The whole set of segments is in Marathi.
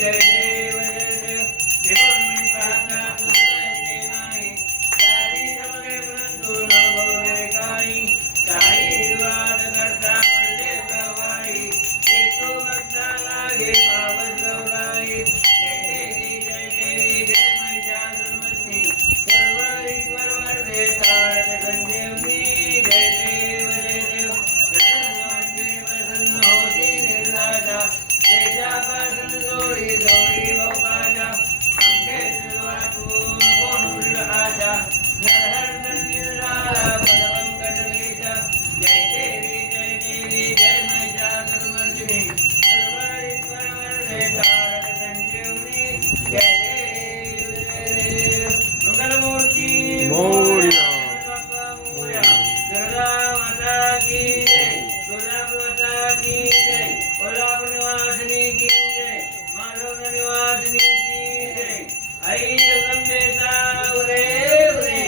जय देव जय देव देवांनी प्रार्थना तुझे नाही सारी जमले परंतु न भवले काही वाद करता पडले प्रवाही ते तो भक्ता लागे पावस गवलाई जय देवी जय महिषासुरमर्दिनी परवरीश्वर वरदे तारक संजीवनी जय देव प्रसन्न होती निर्लाजा देशापासून जोडी जोडी भोपाजा अंके वाटून कोण उरल आजा नरहर निर्राला पदपंकजलीचा जय देवी जय महिषासुरमर्दिनी परवरीश्वर वरदे तारक संजीवनी जय देव मंगलमूर्ती मोरया बाप्पा मोरया गरजा माता की जय सोलापूर माता की जय कोल्हापूर निवासिनी की जय माधव निवासिनी की जय आई जगदंबे सावरे उरे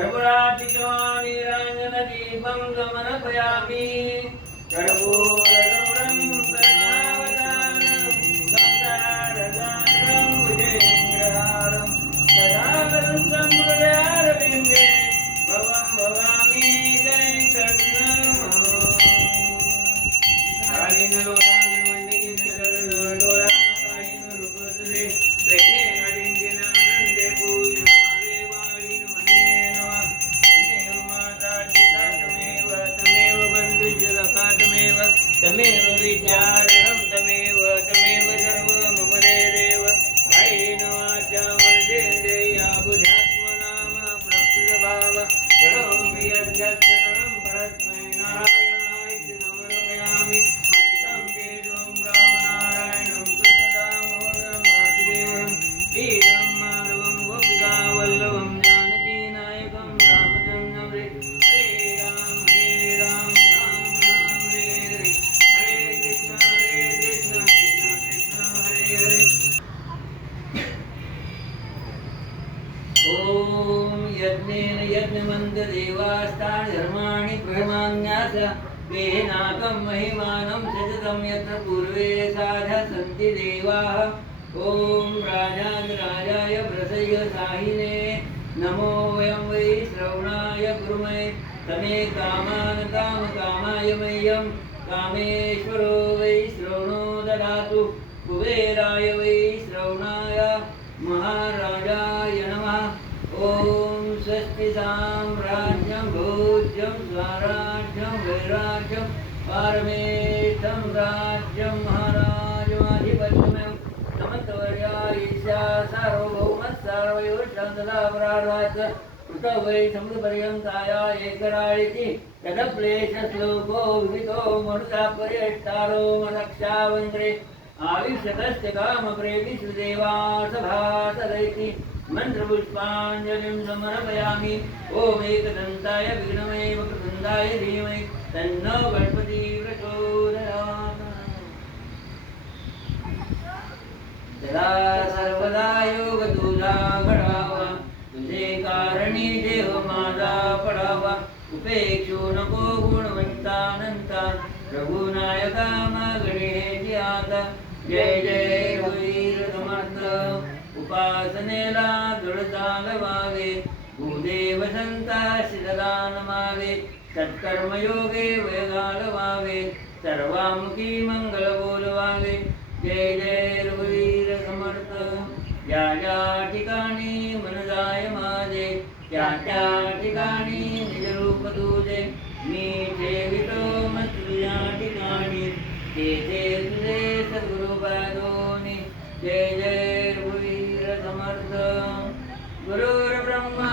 कर्पूरातिचवाणी रंजनदीपं समर्पयामि कर्पूरगौरं करुणावतारं गङ्गाधरं भुजेन्द्रहारं सदावरं सम्प्रदारविन्दे भवं भवामि जय कर्णं कालिनो तमेव विद्यार्थं तमेव सर्वं मम देव कायेन वाचा मनसेन्द्रिया बुद्ध्यात्मनाम प्रकृतभाव करोमि यद्यत्सकलं परस्मै नारायणाय समर्पयामि हरितं वेदं रामनारायणं कृष्णदामोदरं वासुदेवं श्रीराम माधवं गोपिकावल्लभं जानकीनायकं रामचन्द्रं हरे राम राम राम हरे हरे हरे कृष्ण कृष्ण कृष्ण हरे हरे ओम यज्ञेन यज्ञमन्तदेवास्तानि धर्माणि प्रमाण्यास वेनाकं महिमानं सततं यत्र पूर्वे साधा सन्ति देवाः ओम राजाय प्रसय साहिने नमो वयं वै श्रवणाय कुर्महे तमे कामाय मह्यं कामेश्वरो वै श्रवणो ददातु कुबेराय वै श्रवणाय महाराजाय नमः ओम स्वस्ति साम्राज्यं भोज्यं स्वराज्यं वैराज्यं पारमेष्ठं राज्यं महाराजमाधिपत्यं समन्तवर्याय ईशा सार्वभौमः सर्वयोषान्तदापराधात् कृत वै समुद्रपर्यन्ताय एकराळिति तदप्लेशश्लोको विहितो मरुतापर्यष्टारो मनक्षावन्त्रे आविशतस्य कामप्रेमिषुदेवासभासदैति मन्त्रपुष्पाञ्जलिं समर्पयामि ॐ एकदन्ताय विघ्नमये वक्रतुण्डाय धीमहि तन्नो गणपतिः प्रचोदयात् सदा सर्वदा योग तुझा घडावा तुझे कारणी देव माझा पडावा उपेक्षू नको गुणवंतानंता रघुनायका मागणे आता जय जय वीर समर्थ उपासनेला दृढ चालवावे भूदेव संता शिरदान मावे सत्कर्मयोगे वेळ घालवावे सर्वामुखी मंगल बोलवावे जय जय रघुवीर समर्थ या या ठिकाणी मन जाय माझे त्या त्या ठिकाणी निज रूप तुझे मी ठेवितो मत तुझ्या ठिकाणी तेथे तुझे सद्गुरु पादोनी जय जय रघुवीर समर्थ गुरुर्ब्रह्मा